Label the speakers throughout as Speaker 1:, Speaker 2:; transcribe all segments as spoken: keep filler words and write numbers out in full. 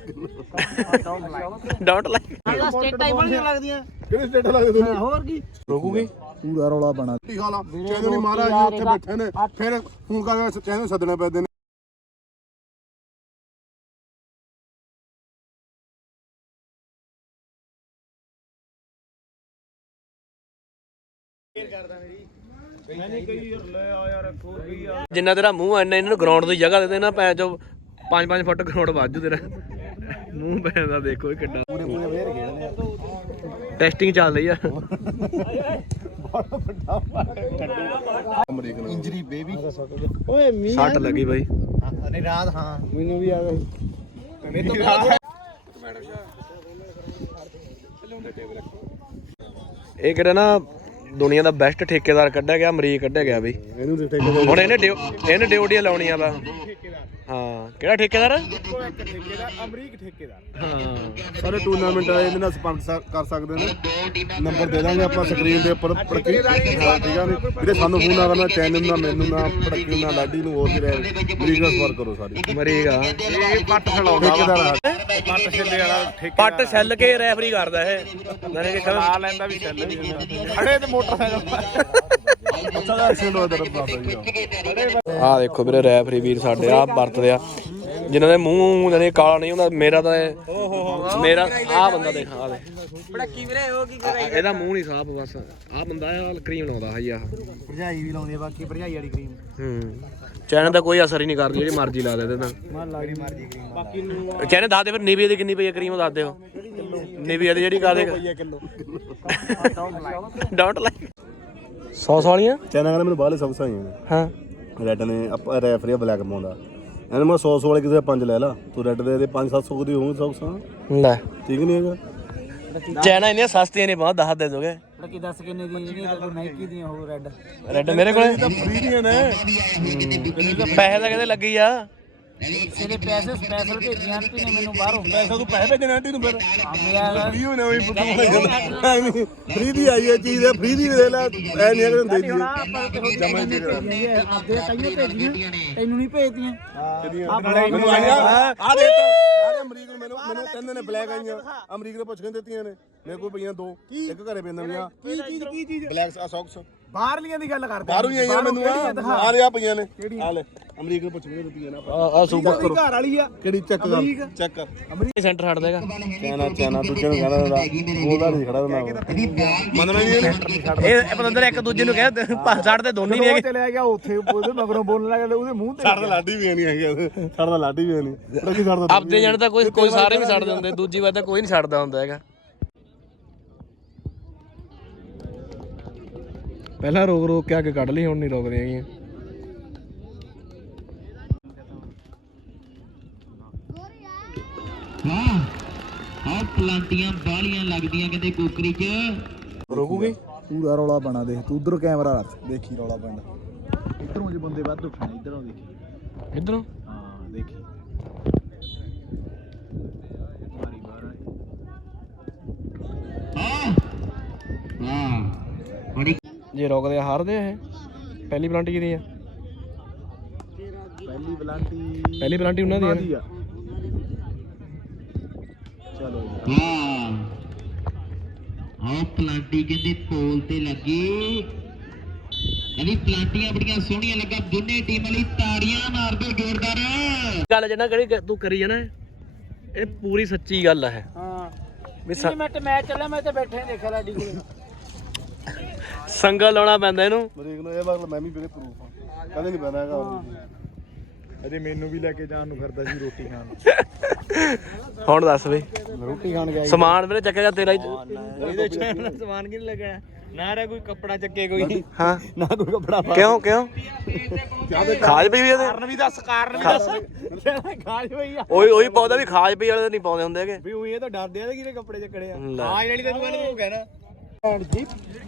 Speaker 1: Don't like
Speaker 2: ਸਟੇਟਾਂ ਹੀ ਬੜੀਆਂ ਲੱਗਦੀਆਂ।
Speaker 3: ਕਿਹੜੇ ਸਟੇਟਾਂ ਲੱਗਦੇ ਤੁਹਾਨੂੰ?
Speaker 2: ਹੋਰ ਕੀ
Speaker 1: ਰੋਕੂਗੀ
Speaker 3: ਪੂਰਾ ਰੌਲਾ ਬਣਾ ਖਾਲਾ ਚੈਨਲ ਨਹੀਂ ਮਹਾਰਾਜ ਜੀ ਉੱਥੇ ਬੈਠੇ ਨੇ ਫਿਰ ਫੋਨ ਕਰਕੇ ਚੈਨਲ ਸੱਦਣੇ ਪੈਂਦੇ ਨੇ।
Speaker 1: ਜਿੰਨਾ ਤੇਰਾ ਮੂੰਹ ਐਨਾ ਇਹਨਾਂ ਨੂੰ ਗਰਾਊਂਡ ਦੀ ਜਗ੍ਹਾ ਦੇ ਦੇ ਨਾ ਭੈਣ ਚੋ ਪੰਜ ਪੰਜ ਫੁੱਟ ਗਰਾਊਂਡ ਵਾਜੂ ਤੇਰਾ ਮੂੰਹ ਭੈਣ ਦਾ ਦੇਖੋ ਕਿੱਡਾ
Speaker 3: ਪੂਰੇ ਪੂਰੇ ਪਲੇਅਰ ਖੇਡਦੇ ਆ।
Speaker 1: ਟੈਸਟਿੰਗ ਚੱਲ ਰਹੀ ਆ
Speaker 3: ਇੰਜਰੀ ਬੇਬੀ
Speaker 2: ਓਏ ਮੀਂਹ
Speaker 1: ਸੱਟ ਲੱਗੀ ਬਾਈ
Speaker 2: ਨਹੀਂ ਰਾਤ ਹਾਂ
Speaker 3: ਮੈਨੂੰ ਵੀ ਆ ਗਈ
Speaker 1: ਇਹ ਕਿਹੜਾ ਨਾ ਦੁਨੀਆ ਦਾ ਬੈਸਟ ਠੇਕੇਦਾਰ ਕੱਢਿਆ ਗਿਆ ਅਮਰੀਕ ਕੱਢਿਆ ਗਿਆ ਬਈ
Speaker 3: ਇਹਨੂੰ ਤੇ ਠੇਕੇਦਾਰ
Speaker 1: ਹੁਣ ਇਹਨੇ ਡਿਊ ਇਹਨੇ ਡਿਊਟੀਆਂ ਲਾਉਣੀਆਂ ਵਾ ਹਾਂ ਕਿਹੜਾ ਠੇਕੇਦਾਰ
Speaker 3: ਠੇਕੇਦਾਰ ਅਮਰੀਕ ਠੇਕੇਦਾਰ
Speaker 1: ਹਾਂ
Speaker 3: ਸਾਰੇ ਟੂਰਨਾਮੈਂਟ ਵਾਲੇ ਇਹਦੇ ਨਾਲ ਸੰਪਰਕ ਕਰ ਸਕਦੇ ਨੇ। ਨੰਬਰ ਦੇ ਦਾਂਗੇ ਆਪਾਂ ਸਕਰੀਨ ਦੇ ਉੱਪਰ ਪੜਕੀ ਹਾਂ ਠੀਕ ਆ ਨੇ ਜਿਹੜੇ ਸਾਨੂੰ ਫੋਨ ਆ ਕਰਨਾ ਚੈਨਲ ਨਾਲ ਮੈਨੂੰ ਨਾ ਪੜਕੀ ਨਾ ਲਾਡੀ ਨੂੰ ਹੋਰ ਜਿਹੜੇ ਅਮਰੀਕ ਨਾਲ ਸੰਪਰਕ ਕਰੋ ਸਾਰੀ
Speaker 1: ਮਰੀਕ ਆ
Speaker 3: ਇਹ ਪੱਟ ਖਲਾਉਂਦਾ ਠੇਕੇਦਾਰ ਪੱਟ ਛੱਲੇ ਵਾਲਾ ਠੇਕੇਦਾਰ
Speaker 1: ਪੱਟ ਛੱਲ ਕੇ ਰੈਫਰੀ ਕਰਦਾ ਇਹ ਨਾਲੇ ਕਿ
Speaker 3: ਲਾ ਲੈਂਦਾ ਵੀ ਛੱਲ ਵੀ ਖੜੇ ਤੇ ਮੋਟਰਸਾਈਕਲ ਅੱਛਾ ਦਾ ਐਕਸੀਡੈਂਟ ਹੋਇਆ ਤੇਰਾ ਬਾਬਾ ਜੀ।
Speaker 1: ਆਹ ਦੇਖੋ ਵੀਰੇ ਰੈਫਰੀ ਵੀਰ ਸਾਡੇ ਆ ਵਰਤਦੇ ਆ ਜਿਨ੍ਹਾਂ ਦੇ ਮੂੰਹ ਜਿਹੜੇ ਕਾਲਾ ਨਹੀਂ ਹੁੰਦਾ ਮੇਰਾ ਤਾਂ ਮੇਰਾ ਆਹ ਬੰਦਾ ਦੇਖ ਆ ਦੇ
Speaker 2: ਬੜਕੀ ਵੀਰੇ ਉਹ ਕੀ ਕਰੇ
Speaker 1: ਇਹਦਾ ਮੂੰਹ ਨਹੀਂ ਸਾਫ ਬਸ ਆਹ ਬੰਦਾ ਆ ਕਰੀਮ ਲਾਉਂਦਾ ਹੈ ਆਹ
Speaker 2: ਭਰਜਾਈ ਵੀ ਲਾਉਂਦੀ ਆ ਬਾਕੀ ਭਰਜਾਈ ਵਾਲੀ ਕਰੀਮ
Speaker 1: ਹੂੰ ਚੈਨਲ ਦਾ ਕੋਈ ਅਸਰ ਹੀ ਨਹੀਂ ਕਰਦੀ ਜਿਹੜੀ ਮਰਜ਼ੀ ਲਾ ਦੇ ਇਹਦੇ ਨਾਲ
Speaker 2: ਮਾਰ ਲੱਗਦੀ ਮਰਜੀ ਕਰੀਮ ਬਾਕੀ ਨੂੰ
Speaker 1: ਚੈਨਲ ਦੱਸ ਦੇ ਫਿਰ ਨੀਵੀਆ ਦੀ ਕਿੰਨੀ ਪਈ ਹੈ ਕਰੀਮ ਦੱਸ ਦਿਓ ਨੀਵੀਆ ਦੀ ਜਿਹੜੀ ਕਾ ਦੇ
Speaker 2: ਕਿਲੋ
Speaker 1: ਡੋਂਟ ਲਾਈਕ ਸੌ ਵਾਲੀਆਂ
Speaker 3: ਚੈਨਲ ਕਹਿੰਦਾ ਮੈਨੂੰ ਬਾਹਲੇ ਸੌਕਸਾਂ ਆਈਆਂ
Speaker 1: ਹਾਂ
Speaker 3: ਰੈੱਡ ਨੇ ਆਪਾਂ ਰੈਫਰੀ ਬਲੈਕ ਪਾਉਂਦਾ ਇਹਨੇ ਮੈਂ ਸੌ ਸੌ ਵਾਲੇ ਕਿਸੇ ਪੰਜ ਲੈ ਲਾ ਤੂੰ ਰੈੱਡ ਦੇ ਦੇ ਪੰਜ ਸੱਤ ਸੌ ਦੀ ਹੋਊਗੀ ਸੌਕਸਾਂ
Speaker 1: ਲੈ
Speaker 3: ਠੀਕ ਨਹੀਂ ਹੈਗਾ
Speaker 1: ਚੈਨਲ ਇੰਨੀਆਂ ਸਸਤੀਆਂ ਨਹੀਂ ਬਹੁਤ ਦੱਸ ਦੇ ਦੋਗੇ
Speaker 2: ਬੜਕੀ ਦੱਸ ਕਿੰਨੇ ਦੀ ਜਿਹੜੀਆਂ ਤੇਰੇ ਨਾਈਕੀ ਦੀਆਂ ਉਹ ਰੈੱਡ
Speaker 1: ਰੈੱਡ ਮੇਰੇ ਕੋਲੇ
Speaker 3: ਫ੍ਰੀ ਦੀਆਂ ਨੇ
Speaker 1: ਪੈਸੇ ਤਾਂ ਕਹਿੰਦੇ ਲੱਗੀ ਆ
Speaker 2: ਤੇਰੇ ਪੈਸੇ ਸਪੈਸ਼ਲ ਭੇਜੀਆਂ ਆਂਟੀ ਨੇ ਮੈਨੂੰ ਬਾਹਰੋਂ
Speaker 3: ਪੈਸਾ ਤੂੰ ਪੈਸੇ ਭੇਜਣਾ ਆਂਟੀ ਨੂੰ ਫਿਰ
Speaker 2: ਆ ਮੇਰਾ
Speaker 3: ਫ੍ਰੀ ਹੋਣਾ ਵੀ ਪੁੱਤ ਨਹੀਂ ਫ੍ਰੀ ਦੀ ਆਈ ਹੈ ਚੀਜ਼ ਹੈ ਫ੍ਰੀ ਦੀ ਦੇ ਲੈ ਐ ਨਹੀਂ ਅਗਰ ਦੇ ਦੀ
Speaker 2: ਆਪਾਂ ਤੇ ਜਮਾ ਦੇ ਭੇਜੀਆਂ ਆਪਦੇ ਤਾਈਓ ਭੇਜੀਆਂ ਤੈਨੂੰ ਨਹੀਂ ਭੇਜਦੀਆਂ
Speaker 3: ਮੈਨੂੰ ਆਈਆਂ ਆ ਦੇ ਆ ਅਮਰੀਕ ਨੂੰ ਮੈਨੂੰ ਮੈਨੂੰ ਕਹਿੰਦੇ ਨੇ ਬਲੈਕ ਆਈਆਂ ਅਮਰੀਕ ਦੇ ਪੁੱਛ ਕੇ ਦਿੱਤੀਆਂ ਨੇ ਮੇਰੇ ਕੋਲ ਪਈਆਂ ਦੋ ਇੱਕ ਘਰੇ ਪੈਂਦਾ ਪਈਆਂ
Speaker 2: ਕੀ ਚੀਜ਼ ਕੀ ਚੀਜ਼
Speaker 3: ਬਲੈਕ ਸੌਕਸ
Speaker 2: ਬਾਹਰਲੀਆਂ ਦੀ ਗੱਲ ਕਰਦੇ
Speaker 3: ਬਾਹਰੋਂ ਹੀ ਆਈਆਂ ਮੈਨੂੰ ਆ ਆ ਰਿਹਾ ਪਈਆਂ ਨੇ ਆ ਲੈ ਅਮਰੀਕ ਨੂੰ ਪੁੱਛ ਕੇ ਦਿੱਤੀਆਂ ਨੇ
Speaker 1: ਆ ਸੂਪਰ ਕਰੋ
Speaker 2: ਘਰ ਵਾਲੀ ਆ
Speaker 3: ਕਿਹੜੀ ਚੈੱਕ ਕਰ ਚੈੱਕ ਕਰ
Speaker 1: ਅਮਰੀਕ ਸੈਂਟਰ ਛੱਡ ਦੇਗਾ
Speaker 3: ਚਾਨਾ ਚਾਨਾ ਦੂਜੇ ਨੂੰ ਕਹਿੰਦਾ ਹੁੰਦਾ ਬੋਲਦਾ ਨਹੀਂ ਖੜਾ ਹੁੰਦਾ ਮੰਨਣਾ ਨਹੀਂ
Speaker 1: ਇਹ ਪਤੰਦਰ ਇੱਕ ਦੂਜੇ ਨੂੰ ਕਹਿ ਛੱਡ ਦੇ ਦੋਨੇ ਨਹੀਂ ਹੈਗੇ
Speaker 2: ਚਲਿਆ ਗਿਆ ਉੱਥੇ ਉਹਦੇ ਮਗਰੋਂ ਬੋਲਣ ਲੱਗਾ ਉਹਦੇ ਮੂੰਹ ਤੇ
Speaker 3: ਸਾਡਾ ਲਾਡੀ ਵੀ ਨਹੀਂ ਹੈਗਾ ਸਾਡਾ ਲਾਡੀ ਵੀ ਨਹੀਂ ਪਰ ਕੀ ਛੱਡਦਾ
Speaker 1: ਆਪਦੇ ਜਾਣ ਤਾਂ ਕੋਈ ਕੋਈ ਸਾਰੇ ਵੀ ਛੱਡਦੇ ਹੁੰਦੇ ਦੂਜੀ ਵਾਰ ਤਾਂ ਕੋਈ ਨਹੀਂ ਛੱਡਦਾ ਹੁੰਦਾ ਹੈਗਾ ਪਹਿਲਾਂ ਰੋਕ ਰੋਕ ਕੇ ਅੱਗੇ ਕੱਢ ਲਈ ਹੁਣ ਨਹੀਂ ਰੋਕਦੇ ਹੈਗੀਆਂ
Speaker 4: ਹਾਂ ਆਹ ਪਲਾਂਟੀਆਂ ਬਾਲੀਆਂ ਲੱਗਦੀਆਂ ਕਹਿੰਦੇ ਕੋਕਰੀ 'ਚ
Speaker 1: ਰੋਕੂਗੀ
Speaker 3: ਪੂਰਾ ਰੌਲਾ ਬਣਾ ਦੇਖ ਤੂੰ ਉਧਰ ਕੈਮਰਾ ਰੱਖ ਦੇਖੀ ਰੌਲਾ ਪੈਂਦਾ ਇਧਰੋਂ ਜੇ ਬੰਦੇ ਵੱਧ ਉੱਠਣੇ ਇਧਰੋਂ ਦੇਖੀ
Speaker 1: ਇਧਰੋਂ
Speaker 3: ਹਾਂ ਦੇਖੀ ਮਾਰੀ ਬਾਹਰ
Speaker 4: ਹਾਂ ਹਾਂ ਬੜੀ
Speaker 1: ਜੇ ਰੋਕਦੇ ਆ ਹਾਰਦੇ ਆ ਇਹ ਪਹਿਲੀ ਪਲਾਂਟੀ ਕਿਹਦੀ ਆ
Speaker 3: ਪਹਿਲੀ ਬਲਾਂਟੀ
Speaker 1: ਪਹਿਲੀ ਪਲਾਂਟੀ ਉਹਨਾਂ ਦੀ ਆ
Speaker 3: ਚਲੋ
Speaker 4: ਹਾਂ ਆਹ ਪਲਾਂਟੀ ਕਹਿੰਦੇ ਪੋਲ ਤੇ ਲੱਗੀ ਇਹਦੀ ਪਲਾਂਟੀਆਂ ਬੜੀਆਂ ਸੋਹਣੀਆਂ ਲੱਗਾ ਦੋਨੇ ਟੀਮਾਂ ਲਈ ਤਾੜੀਆਂ ਮਾਰਦੇ ਜ਼ੋਰਦਾਰ
Speaker 1: ਗੱਲ ਜਨਾ ਕਿਹੜੀ ਤੂੰ ਕਰੀ ਜਾਣਾ ਇਹ ਪੂਰੀ ਸੱਚੀ ਗੱਲ ਹੈ
Speaker 2: ਹਾਂ
Speaker 1: ਵੀ
Speaker 2: ਵੀਹ ਮਿੰਟ ਮੈਚ ਚੱਲਿਆ ਮੈਂ ਤੇ ਬੈਠੇ ਦੇਖਿਆ ਲਾਡੀ ਕੋਲ
Speaker 1: ਸੰਗਲ ਲਾਉਣਾ ਪੈਂਦਾ ਇਹਨੂੰ
Speaker 3: ਮਰੀਕ ਨੂੰ ਇਹ ਵਾਰ ਮੈਂ ਵੀ ਵੀਰੇ ਪ੍ਰੂਫ ਆ ਕਦੇ ਨਹੀਂ ਪੈਣਾ ਹੈਗਾ ਅਜੇ ਮੈਨੂੰ ਵੀ ਲੈ ਕੇ ਜਾਣ ਨੂੰ ਫਿਰਦਾ ਸੀ ਰੋਟੀ ਖਾਣ
Speaker 1: ਹੁਣ ਦੱਸ ਬਈ
Speaker 3: ਰੋਟੀ ਖਾਣ ਗਿਆ
Speaker 1: ਸਮਾਨ ਵੀਰੇ ਚੱਕੇਗਾ ਤੇਰਾ ਹੀ
Speaker 2: ਇਹਦੇ ਚ ਸਮਾਨ ਕਿ ਨਹੀਂ ਲੱਗਿਆ ਨਾ ਰੇ ਕੋਈ ਕੱਪੜਾ ਚੱਕੇ ਕੋਈ
Speaker 1: ਹਾਂ
Speaker 3: ਨਾ ਕੋਈ ਕੱਪੜਾ
Speaker 1: ਕਿਉਂ ਕਿਉਂ ਖਾਜ ਪਈ ਵੀ ਇਹਦੇ
Speaker 2: ਕਾਰਨ ਵੀ ਦੱਸ ਕਾਰਨ ਵੀ ਦੱਸ ਗਾਲ ਹੋਈ ਆ
Speaker 1: ਉਹੀ ਉਹੀ ਪਾਉਂਦਾ ਵੀ ਖਾਜ ਪਈ ਵਾਲੇ ਨਹੀਂ ਪਾਉਂਦੇ ਹੁੰਦੇ ਹੈਗੇ
Speaker 2: ਵੀ ਉਹ ਇਹ ਤਾਂ ਡਰਦੇ ਆ ਤੇ ਕਿਹਦੇ ਕੱਪੜੇ ਚੱਕੜੇ ਆ
Speaker 1: ਲੈ।
Speaker 2: ਆਹ ਜਿਹੜੀ ਤੈਨੂੰ ਗੱਲ ਉਹ ਕਹਿਣਾ ਭੈਣ ਜੀ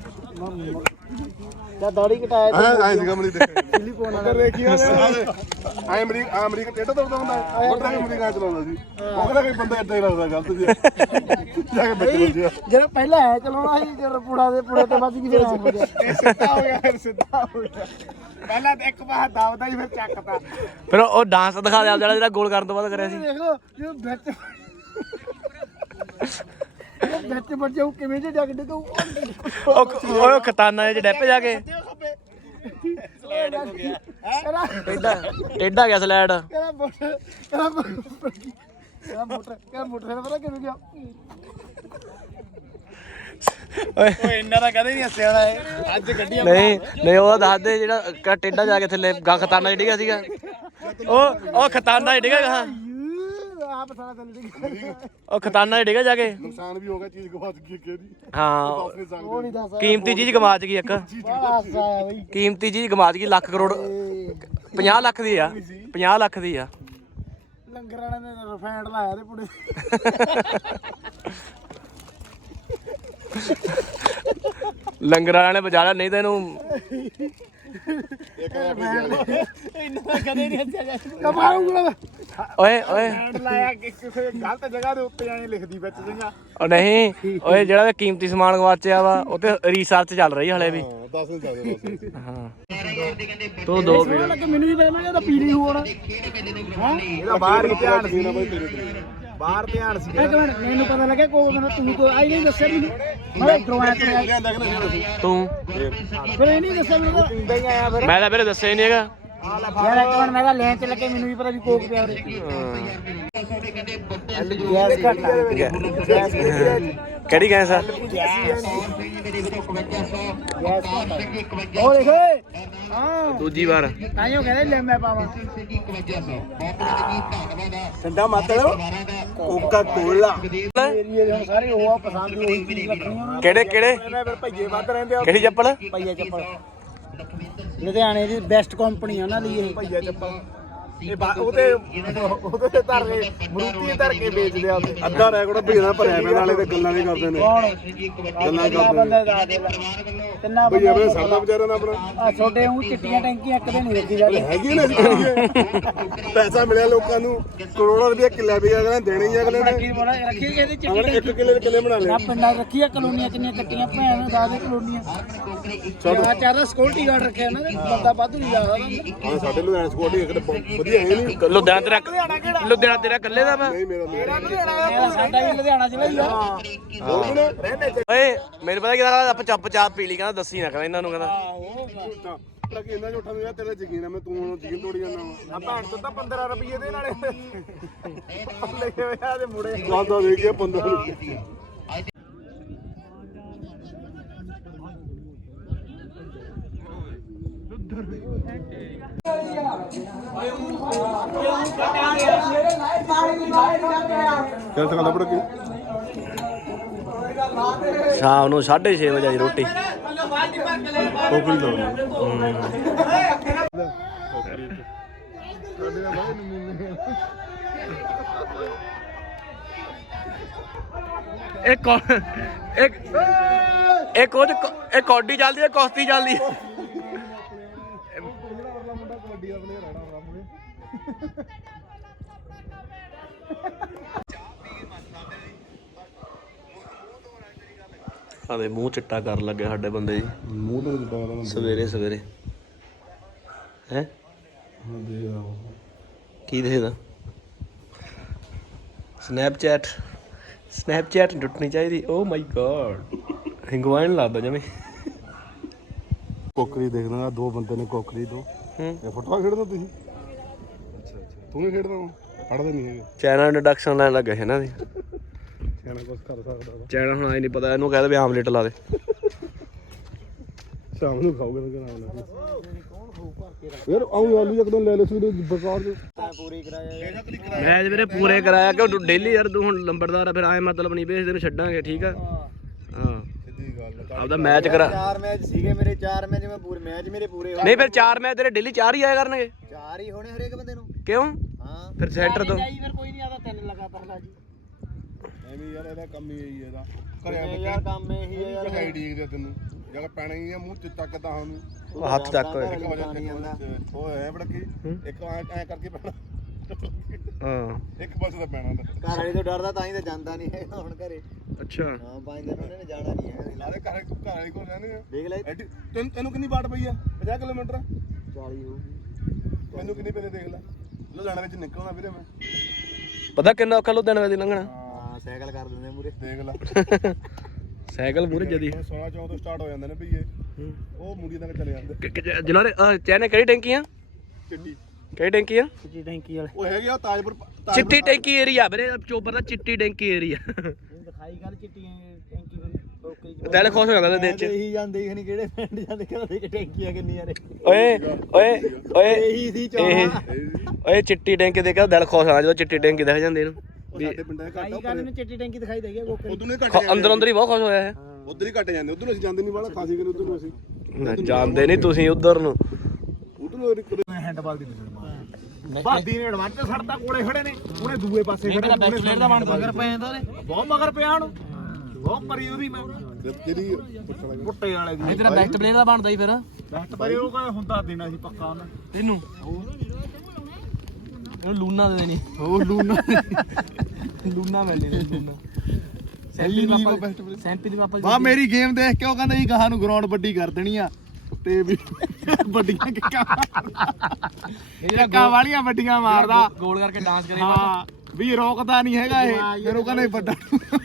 Speaker 2: ਤਾਂ ਦਾੜੀ ਕਟਾਇਆ
Speaker 3: ਐ ਐ ਸੀਗਾ ਮਰੀਕ ਦੇਖ ਟੈਲੀਫੋਨ ਅਗਰ ਦੇਖੀਆ ਐ ਮਰੀਕ ਆ ਮਰੀਕ ਟੇਡਾ ਦਰਦਾ ਹੁੰਦਾ ਉਹ ਤਾਂ ਮਰੀਕ ਆ ਚਲਾਉਂਦਾ ਸੀ ਉਹ ਕਹਿੰਦਾ ਕੋਈ ਬੰਦਾ ਏਦਾਂ ਹੀ ਲੱਗਦਾ ਗਲਤ ਜੀ ਜਾ ਕੇ ਬੱਚੇ ਬੱਚੇ
Speaker 2: ਜਿਹੜਾ ਪਹਿਲਾਂ ਐ ਚਲਾਉਣਾ ਸੀ ਜਿਹੜਾ ਪੁੜਾ ਦੇ ਪੁੜੇ ਤੇ ਵੱਜ ਗਈ ਫਿਰ ਐ ਹੋ ਗਿਆ ਸਿੱਧਾ ਹੋ ਗਿਆ ਫਿਰ ਸਿੱਧਾ ਹੋ ਗਿਆ ਪਹਿਲਾਂ ਤੇ ਇੱਕ ਵਾਰ ਦਬਦਾ ਹੀ ਫਿਰ ਚੱਕਦਾ
Speaker 1: ਫਿਰ ਉਹ ਡਾਂਸ ਦਿਖਾ ਦੇ ਆਪਦਾ ਜਿਹੜਾ ਗੋਲ ਕਰਨ ਤੋਂ ਬਾਅਦ ਕਰਿਆ ਸੀ
Speaker 2: ਦੇਖੋ ਜਦੋਂ ਵਿੱਚ ਵਿੱਚ ਬੱਚੇ ਉਹ ਕਿਵੇਂ ਜੇ ਜੱਗ ਡਿੱਗੂ
Speaker 1: ਉਹ ਉਹ ਖਤਾਨਾ ਚ ਡੱਪ ਜਾ ਕੇ
Speaker 2: ਸਲੈਡ ਹੋ ਗਿਆ ਹੈ
Speaker 1: ਟੇਡਾ ਟੇਡਾ ਗਿਆ ਸਲੈਡ
Speaker 2: ਕਿਹੜਾ ਮੋਟਰ ਕਿਹੜਾ ਕਿਹੜਾ ਮੋਟਰ ਕਿਹੜਾ ਮੋਟਰ ਪਤਾ ਕਿਵੇਂ ਗਿਆ
Speaker 1: ਓਏ
Speaker 2: ਓਏ ਇੰਨਾ ਤਾਂ ਕਦੇ ਨਹੀਂ ਹੱਸਿਆ ਹੋਣਾ ਇਹ ਅੱਜ ਗੱਡੀਆਂ
Speaker 1: ਨਹੀਂ ਨਹੀਂ ਉਹ ਦੱਸ ਦੇ ਜਿਹੜਾ ਟੇਡਾ ਜਾ ਕੇ ਥੱਲੇ ਗਾ ਖਤਾਨਾ ਚ ਡਿੱਗਾ ਸੀਗਾ ਉਹ ਉਹ ਖਤਾਨਾ ਚ ਡਿੱਗਾ ਹਾਂ
Speaker 2: ਆਪ ਸਾਰਾ ਚੱਲ ਡਿੱਗਾ
Speaker 1: ਉਹ ਖਤਾਨਾ ਚ ਡਿੱਗਾ ਜਾ ਕੇ
Speaker 3: ਨੁਕਸਾਨ ਵੀ ਹੋ ਗਿਆ ਚੀਜ਼ ਗਵਾ ਚੁੱਕੀ ਕਿਹਦੀ
Speaker 1: ਹਾਂ
Speaker 2: ਉਹ ਨਹੀਂ ਦੱਸ
Speaker 1: ਕੀਮਤੀ ਚੀਜ਼ ਗਵਾਚ ਗਈ ਇੱਕ
Speaker 2: ਬੜਾ ਹਾਸਾ ਆਇਆ ਬਈ
Speaker 1: ਕੀਮਤੀ ਚੀਜ਼ ਗਵਾਚ ਗਈ ਲੱਖ ਕਰੋੜ ਪੰਜਾਹ ਲੱਖ ਦੀ ਆ ਪੰਜਾਹ ਲੱਖ ਦੀ ਆ
Speaker 2: ਲੰਗਰ ਵਾਲਿਆਂ ਨੇ ਰਿਫਾਈਂਡ ਲਾਇਆ ਤੇ ਪੁੜੇ
Speaker 1: ਲੰਗਰ ਵਾਲਿਆਂ ਨੇ ਬਚਾ ਲਿਆ ਨਹੀਂ ਤਾਂ ਇਹਨੂੰ
Speaker 2: ਇੰਨਾ ਕਦੇ ਨਹੀਂ ਹੱਸਿਆ ਜਾ ਕਮਾਲ ਉਂਗਲਾਂ
Speaker 1: ਓਏ ਓਏ
Speaker 2: ਰਿਫਾਈਂਡ ਲਾਇਆ ਕਿ ਕਿਸੇ ਗਲਤ ਜਗ੍ਹਾ ਦੇ ਉੱਤੇ ਜਾਣੀ ਲਿਖਦੀ ਵਿੱਚ ਜਗ੍ਹਾ
Speaker 1: ਉਹ ਨਹੀਂ ਓਏ ਜਿਹੜਾ ਵੀ ਕੀਮਤੀ ਸਮਾਨ ਗਵਾਚਿਆ ਵਾ ਉਹ ਤੇ ਰਿਸਰਚ ਚੱਲ ਰਹੀ ਹਲੇ ਵੀ
Speaker 3: ਦੱਸ ਨਹੀਂ ਸਕਦੇ ਬਸ
Speaker 1: ਹਾਂ ਤੂੰ ਦੋ ਵੀ
Speaker 2: ਲੱਗੇ ਮੈਨੂੰ ਵੀ ਪਤਾ ਮੈਂ ਇਹਦਾ ਪੀਲੀ ਹੋਣਾ ਹਾਂ ਇਹਦਾ ਬਾਹਰ ਹੀ ਧਿਆਨ ਸੀ ਬਾਹਰ ਧਿਆਨ ਸੀ ਇੱਕ ਮਿੰਟ ਮੈਨੂੰ ਪਤਾ ਲੱਗਿਆ ਕੋਈ ਮੈਨੂੰ ਤੂੰ ਕੋਈ ਆਈ ਨਹੀਂ ਦੱਸਿਆ ਮੈਨੂੰ ਮੈਂ ਇਧਰੋਂ ਆਇਆ ਤੇ
Speaker 1: ਤੂੰ
Speaker 2: ਫਿਰ ਇਹ ਨਹੀਂ ਦੱਸਿਆ ਮੈਨੂੰ ਪਿੰਦਾ ਹੀ ਆਇਆ ਫਿਰ
Speaker 1: ਮੈਂ ਤਾਂ ਵੀਰੇ ਦੱਸਿਆ ਹੀ ਨਹੀਂ ਹੈਗਾ
Speaker 2: ਯਾਰ ਇੱਕ ਮਿੰਟ ਮੈਂ ਤਾਂ ਲੈਣ ਚ ਲੱਗੇ ਮੈਨੂੰ ਵੀ ਪਤਾ ਵੀ ਕੋਕ ਪਿਆ ਉਰੇ ਗੈਸ ਘੱਟ ਗੈਸ
Speaker 1: ਕਿਹੜੀ ਗੈਸ ਆ
Speaker 2: ਉਹ ਦੇਖੋ ਹਾਂ
Speaker 1: ਦੂਜੀ ਵਾਰ
Speaker 2: ਤਾਈਓ ਕਹਿੰਦੇ ਲੈ ਮੈਂ ਪਾਵਾਂ ਠੰਡਾ ਮਤਲਬ ਕੋਕਾ ਕੋਲਾ ਏਰੀਏ ਦੇ ਹੁਣ ਸਾਰੇ ਉਹ ਆ ਪਸੰਦ ਹੋਈ ਚੀਜ਼ ਰੱਖਣੀ
Speaker 1: ਕਿਹੜੇ ਕਿਹੜੇ
Speaker 2: ਉਹਨਾਂ ਫਿਰ ਭਈਏ ਵੱਧ ਰਹਿੰਦੇ ਆ
Speaker 1: ਕਿਹੜੀ ਚੱਪਲ
Speaker 2: ਭਈਆ ਚੱਪਲ ਲੁਧਿਆਣੇ ਦੀ ਬੈਸਟ ਕੰਪਨੀ ਆ ਉਹਨਾਂ ਦੀ ਇਹ ਭਈਆ ਚੱਪਲ ਇਹ ਉਹਦੇ ਉਹਦੇ ਤੇ ਧਰ ਕੇ ਮਰੂਤੀ ਧਰ ਕੇ ਵੇਚਦੇ ਆ ਉਹਦੇ
Speaker 3: ਅੱਧਾ ਰੈਕੋਰਡ ਭਈਆ ਭਰਿਆ ਪਿਆ ਨਾਲੇ ਤੇ ਗੱਲਾਂ ਨਹੀਂ ਕਰਦੇ ਨੇ
Speaker 2: ਕੌਣ
Speaker 3: ਗੱਲਾਂ ਕਰਦੇ
Speaker 2: ਬੰਦੇ ਦਾ ਦੇ ਤਿੰਨਾਂ
Speaker 3: ਭਈਆ
Speaker 2: ਬੰਦੇ
Speaker 3: ਮੇਰੇ ਸਾਡਾ ਵਿਚਾਰਾ ਨਾ ਆਪਣਾ
Speaker 2: ਆ ਛੋਟੇ ਉਹ ਚਿੱਟੀਆਂ ਟੈਂਕੀਆਂ ਇੱਕ ਦਿਨ ਵੇਚੀ ਜਾਂਦੇ
Speaker 3: ਹੈਗੀ ਨਾ ਅਸੀਂ ਪੈਸਾ ਮਿਲਿਆ ਲੋਕਾਂ ਨੂੰ ਕਰੋੜਾਂ ਰੁਪਏ ਕਿੱਲਾ ਵੀ ਅਗਲੇ ਨੇ ਦੇਣੇ ਹੀ ਅਗਲੇ ਨੇ
Speaker 2: ਰੱਖੀ ਬੋਲਾ ਰੱਖੀ ਕਹਿੰਦੇ ਚਿੱਟੀ
Speaker 3: ਅਗਲੇ ਇੱਕ ਕਿੱਲੇ ਦੇ ਕਿੱਲੇ ਬਣਾ ਲਏ
Speaker 2: ਨਾ ਪਿੰਡਾਂ ਰੱਖੀਆਂ ਕਲੋਨੀਆਂ ਕਿੰਨੀਆਂ ਕੱਟੀਆਂ ਭੈਣ ਨੂੰ ਦਾਦੇ ਕਲੋਨੀਆਂ ਚਾਰ ਚਾਰ ਸਿਕਿਉਰਿਟੀ ਗਾਰਡ ਰੱਖਿਆ ਨਾ ਬੰਦਾ ਵਾਧੂ ਨਹੀਂ ਲੱਗਦਾ
Speaker 3: ਹਾਂ ਸਾਡੇ ਲੁਧਿਆਣਾ ਸਕੋਟੀ ਇੱਕ ਵਧੀਆ ਹੈ ਨਹੀਂ
Speaker 1: ਲੁਧਿਆਣਾ ਤੇਰਾ ਲੁਧਿਆਣਾ ਤੇਰਾ ਇਕੱਲੇ ਦਾ ਵਾ
Speaker 3: ਨਹੀਂ ਮੇਰਾ ਮੇਰਾ
Speaker 2: ਇਹ ਸਾਡਾ ਵੀ ਲੁਧਿਆਣਾ ਜ਼ਿਲ੍ਹਾ ਹੀ ਆ
Speaker 1: ਓਏ ਮੈਨੂੰ ਪਤਾ ਕਿਹਦਾ ਆਪਾਂ ਚੱਪ ਚਾਪ ਪੀ ਲਈ ਕਹਿੰਦਾ ਦੱਸੀ ਨਾ ਕਹਿੰਦਾ ਇਹਨਾਂ ਨੂੰ ਕਹਿੰਦਾ
Speaker 3: ਲੱਗ ਇਹਨਾਂ ਝੋਟਾ ਨੂੰ ਯਾਰ ਤੇਰਾ ਯਕੀਨ ਹੈ ਮੈਂ ਤੂੰ ਹੁਣ ਯਕੀਨ ਤੋੜੀ ਜਾਂਦਾ ਵਾ
Speaker 2: ਆ ਭੈਣ ਤੋਂ ਤਾਂ ਪੰਦਰਾਂ ਰੁਪਏ ਦੇ ਨਾਲੇ ਲੈ ਕੇ ਆ ਤੇ ਮੁੜੇ
Speaker 3: ਜ਼ਿਆਦਾ ਦੇ ਗਿਆ ਪੰਦਰਾਂ ਰੁਪਏ ਕਿਹੜਾ ਸਕਾਂ ਲੱਭੜ ਕੀ
Speaker 1: ਸ਼ਾਮ ਨੂੰ ਸਾਢੇ ਛੇ ਵਜੇ ਆਈ ਰੋਟੀ
Speaker 3: ਟੋਕਰੀ ਲਾਉਣੀ
Speaker 1: ਇਹ ਕੌਣ ਇੱਕ ਇੱਕ ਉਹ ਇਹ ਕੌਡੀ ਚੱਲਦੀ ਹੈ ਕੁਸ਼ਤੀ ਚੱਲਦੀ ਹੈ ਆਦੇ ਮੂੰਹ ਚਿੱਟਾ ਕਰਨ ਲੱਗੇ ਸਾਡੇ ਬੰਦੇ ਜੀ
Speaker 3: ਮੂੰਹ ਤੇ ਜਿੱਦਾਂ
Speaker 1: ਸਵੇਰੇ ਸਵੇਰੇ ਹੈ ਕੀ ਦੇਖਦਾ ਸਨੈਪਚੈਟ ਸਨੈਪਚੈਟ ਟੁੱਟਣੀ ਚਾਹੀਦੀ ਓ ਮਾਈ ਗॉड ਹਿੰਗਵਾਇਨ ਲੱਗਦਾ ਜਿਵੇਂ
Speaker 3: ਕੋਕਰੀ ਦੇਖਦਾ ਦੋ ਬੰਦੇ ਨੇ ਕੋਕਰੀ ਤੋਂ
Speaker 1: ਹੂੰ
Speaker 3: ਇਹ ਫੁੱਟਬਾਲ ਖੇਡਦਾ ਤੁਸੀਂ ਅੱਛਾ ਅੱਛਾ ਤੂੰ ਵੀ ਖੇਡਦਾ ਵਾ ਪੜ੍ਹਦੇ ਨਹੀਂ ਹੈਗੇ
Speaker 1: ਚੈਨਲ ਇੰਟਰੋਡਕਸ਼ਨ ਲੈਣ ਲੱਗੇ ਸੀ ਨਾ ਦੀ
Speaker 3: ਸਿਆਣਾ ਕੁਝ ਕਰ ਸਕਦਾ ਵਾ
Speaker 1: ਚੈਨਲ ਹੁਣ ਆਈ ਨਹੀਂ ਪਤਾ ਇਹਨੂੰ ਕਹਿ ਦੇ ਵੀ ਆਮਲੇਟ ਲਾ ਦੇ
Speaker 3: ਸ਼ਾਮ ਨੂੰ ਖਾਓਗੇ ਤਾਂ ਕਰਾਉਣਾ ਯਾਰ ਆਉਂ ਆਲੂ ਇੱਕਦਮ ਲੈ ਲੈ ਸੀ ਬਕਾਰ ਦੇ
Speaker 2: ਪੂਰੀ ਕਰਾਇਆ
Speaker 1: ਮੈਚ ਵੀਰੇ ਪੂਰੇ ਕਰਾਇਆ ਕਿ ਡੇਲੀ ਯਾਰ ਤੂੰ ਹੁਣ ਲੰਬੜਦਾਰ ਆ ਫਿਰ ਆਏ ਮਤਲਬ ਨਹੀਂ ਭੇਜਦੇ ਨੂੰ ਛੱਡਾਂਗੇ ਠੀਕ ਆ ਹਾਂ
Speaker 3: ਸਿੱਧੀ ਗੱਲ
Speaker 1: ਆਪਦਾ ਮੈਚ ਕਰਾ
Speaker 2: ਚਾਰ ਮੈਚ ਸੀਗੇ ਮੇਰੇ ਚਾਰ ਮੈਚ ਮੈਂ ਪੂਰੇ ਮੈਚ ਮੇਰੇ ਪੂਰੇ
Speaker 1: ਨਹੀਂ ਫਿਰ ਚਾਰ ਮੈਚ ਤੇਰੇ ਡੇਲੀ ਚਾਰ ਹੀ ਆਇਆ ਕਰਨਗੇ
Speaker 2: ਚਾਰ ਹੀ ਹੋਣੇ ਹਰੇਕ ਬੰਦੇ ਨੂੰ
Speaker 1: ਕਿਉਂ
Speaker 2: ਹਾਂ
Speaker 1: ਫਿਰ ਸੈਂਟਰ ਤੋਂ
Speaker 2: ਫਿਰ ਕੋਈ ਨਹੀਂ ਆਦਾ ਤਿੰਨ ਲਗਾਤਾਰ ਲਾ ਜੀ
Speaker 3: ਐਵੇਂ ਯਾਰ ਇਹਦਾ ਕੰਮ ਹੀ ਇਹੀ ਇਹਦਾ ਘਰੇ
Speaker 2: ਯਾਰ ਕੰਮ ਇਹੀ ਹੈ ਯਾਰ
Speaker 3: ਦਿਖਾਈ ਡੀਕ ਦੇ ਤੈਨੂੰ ਜਗਾ ਪੈਣਾ ਹੀ ਆ ਮੂੰਹ ਚ ਚੱਕਦਾ ਹੁਣ
Speaker 1: ਹੱਥ ਤੱਕ ਹੋਏ
Speaker 3: ਇੱਕ ਵਜੇ ਤੱਕ ਉਹ ਹੈ ਬੜਾ ਕੀ ਇੱਕ ਐ ਐ ਕਰਕੇ ਪੈਣਾ
Speaker 1: ਹਾਂ
Speaker 3: ਇੱਕ ਪਾਸੇ ਦਾ ਪੈਣਾ
Speaker 2: ਘਰ ਵਾਲੇ ਤੋਂ ਡਰਦਾ ਤਾਂ ਹੀ ਤਾਂ ਜਾਂਦਾ ਨਹੀਂ ਹੈ ਹੁਣ ਘਰੇ
Speaker 1: ਅੱਛਾ
Speaker 2: ਹਾਂ ਪੰਜ ਦਿਨ ਉਹਨੇ ਜਾਣਾ ਨਹੀਂ ਹੈ
Speaker 3: ਨਾਲੇ ਘਰ ਘਰ ਵਾਲੀ ਕੋਲ ਰਹਿੰਦੇ ਆ
Speaker 2: ਦੇਖ ਲੈ
Speaker 3: ਐਡੀ ਤੈਨੂੰ ਤੈਨੂੰ ਕਿੰਨੀ ਬਾਟ ਪਈ ਆ ਪੰਜਾਹ ਕਿਲੋਮੀਟਰ
Speaker 2: ਚਾਲੀ ਹੋਊਗੀ
Speaker 3: ਮੈਨੂੰ ਕਿੰਨੀ ਪਈ ਦੇਖ ਲੈ ਲੁਧਿਆਣਾ ਵਿੱਚ ਨਿਕਲਣਾ ਵੀਰੇ ਮੈਂ
Speaker 1: ਪਤਾ ਕਿੰਨਾ ਔਖਾ ਲੁਧਿਆਣਾ ਦੀ ਲੰਘਣਾ
Speaker 3: ਹਾਂ
Speaker 2: ਸਾਈਕਲ ਕਰ ਦਿੰਦੇ ਮੂਰੇ
Speaker 3: ਦੇਖ ਲੈ
Speaker 1: ਸਾਈਕਲ ਮੂਰੇ ਜਦੀ
Speaker 3: ਸੋਲਾਂ ਚੌਂ ਤੋਂ ਸਟਾਰਟ ਹੋ ਜਾਂਦੇ ਨੇ ਭਈਏ ਉਹ ਮੁੰਡੀ ਤੱਕ ਚਲੇ ਜਾਂਦੇ
Speaker 1: ਜਿਨ੍ਹਾਂ ਨੇ ਚੈਨੇ ਕਿਹੜੀ ਟੈਂਕੀਆਂ
Speaker 3: ਚਿੱਟੀ
Speaker 1: ਕਿਹੜੀ ਟੈਂਕੀਆਂ
Speaker 2: ਚਿੱਟੀ ਟੈਂਕੀ ਵਾਲੇ
Speaker 3: ਉਹ ਹੈਗੇ ਆ ਤਾਜਪੁਰ ਤਾਜਪੁਰ-
Speaker 1: ਚਿੱਟੀ ਟੈਂਕੀ ਏਰੀਆ ਵੀਰੇ ਚੋਬਰ ਦਾ ਚਿੱਟੀ ਟੈਂਕੀ ਏਰੀਆ
Speaker 2: ਦਿਖਾਈ ਗੱਲ ਚਿੱਟੀ ਟੈਂਕੀ ਟੋਕਰੀ ਚ
Speaker 1: ਦਿਲ ਖੁਸ਼ ਹੋ ਜਾਂਦਾ ਦੇਖ ਚ
Speaker 2: ਇਹੀ ਜਾਂਦੇ ਹੀ ਨਹੀਂ ਕਿਹੜੇ ਪਿੰਡ ਜਾਂਦੇ ਕਿਹਦੇ ਚ ਟੈਂਕੀਆਂ ਕਿੰਨੀਆਂ ਨੇ
Speaker 1: ਓਏ ਓਏ ਓਏ
Speaker 2: ਇਹੀ ਸੀ
Speaker 1: ਇਹ
Speaker 2: ਚੌੜਾ
Speaker 1: ਓਏ ਚਿੱਟੀ ਟੈਂਕੀ ਦੇਖ ਕੇ ਦਿਲ ਖੁਸ਼ ਆ ਜਦੋਂ ਚਿੱਟੀ ਟੈਂਕੀ ਦਿਖ ਜਾਂਦੇ ਇਹਨੂੰ
Speaker 3: ਉਹ ਸਾਡੇ ਪਿੰਡਾਂ ਦੇ
Speaker 2: ਕਾਈ
Speaker 3: ਘੱਟ
Speaker 2: ਗੱਲ ਨੇ ਚਿੱਟੀ ਟੈਂਕੀ ਦਿਖਾਈ ਦੇਗੀ ਗੋਕੇ
Speaker 3: ਉਦੋਂ ਨੇ ਘੱਟ
Speaker 1: ਖ- ਅੰਦਰ ਅੰਦਰ ਹੀ ਬਹੁਤ ਖੁਸ਼ ਹੋਇਆ ਹੈ
Speaker 3: ਉਧਰ ਹੀ ਘੱਟ ਜਾਂਦੇ ਉਧਰ ਅਸੀਂ ਜਾਂਦੇ ਨਹੀਂ ਵਾਲਾ ਖਾਸੀ ਕਿ ਉਧਰ ਨੂੰ ਅਸੀਂ
Speaker 1: ਨਾ ਜਾਣਦੇ ਨਹੀਂ ਤੁਸੀਂ ਉਧਰ ਨੂੰ
Speaker 3: ਉਧਰ ਨੂੰ
Speaker 2: ਹੈਂਡਬਾਲ ਦੀ ਬਾਦੀ ਨੇ ਐਡਵਾਂਸ ਛੱਡਤਾ ਕੋਲੇ ਖੜੇ ਨੇ ਉਹਨੇ ਦੂਏ ਪਾਸੇ ਖੜੇ ਨੇ ਬੈਸਟ ਪਲੇਅਰ ਦਾ ਬਣਦਾ ਮਗਰ ਪੈ ਜਾਂਦਾ ਨੇ ਬਹੁਤ ਮਗਰ ਪਿਆ ਹੁਣ ਬਹੁਤ ਪਰੀ ਉਹਦੀ ਮੈਂ
Speaker 3: ਜਿਹੜੀ ਪੁੱਛਣ ਲੱਗੇ
Speaker 2: ਪੁੱਟੇ ਵਾਲੇ ਦੀ
Speaker 1: ਤੇਰਾ ਬੈਸਟ ਪਲੇਅਰ ਦਾ ਬਣਦਾ ਹੀ ਫਿਰ
Speaker 2: ਬੈਸਟ ਪਰੇ ਉਹ ਕਹਿੰਦਾ ਹੁੰਦਾ ਦੇਣਾ ਸੀ ਪੱਕਾ ਉਹਨੇ
Speaker 1: ਇਹਨੂੰ ਇਹਨੂੰ ਲੂਨਾ ਦੇ ਦੇਣੀ
Speaker 2: ਉਹ ਲੂਨਾ
Speaker 1: ਲੂਨਾ ਮਿਲਣੀ ਲੂਨਾ
Speaker 3: ਸਹੀ ਨਹੀਂ ਉਹ ਬੈਸਟ ਪਲੇਅਰ
Speaker 1: ਸੈਂਪੀ ਦੀ ਪਾਪਾ
Speaker 2: ਵਾਹ ਮੇਰੀ ਗੇਮ ਦੇਖ ਕੇ ਉਹ ਕਹਿੰਦਾ ਜੀ ਗਾਹਾਂ ਨੂੰ ਗਰਾਊਂਡ ਵੱਡੀ ਕਰ ਦੇਣੀ ਆ ਤੇ ਵੀ ਵੱਡੀਆਂ ਕਿੱਕਾਂ ਕਿੱਕਾਂ ਵਾਲੀਆਂ ਵੱਡੀਆਂ ਮਾਰਦਾ
Speaker 1: ਗੋਲ ਕਰਕੇ ਡਾਂਸ ਕਰੇ
Speaker 2: ਹਾਂ ਵੀ ਰੋਕਦਾ ਨਹੀਂ ਹੈਗਾ ਇਹ ਫਿਰ ਉਹ ਕਹਿੰਦਾ ਵੱਡਾ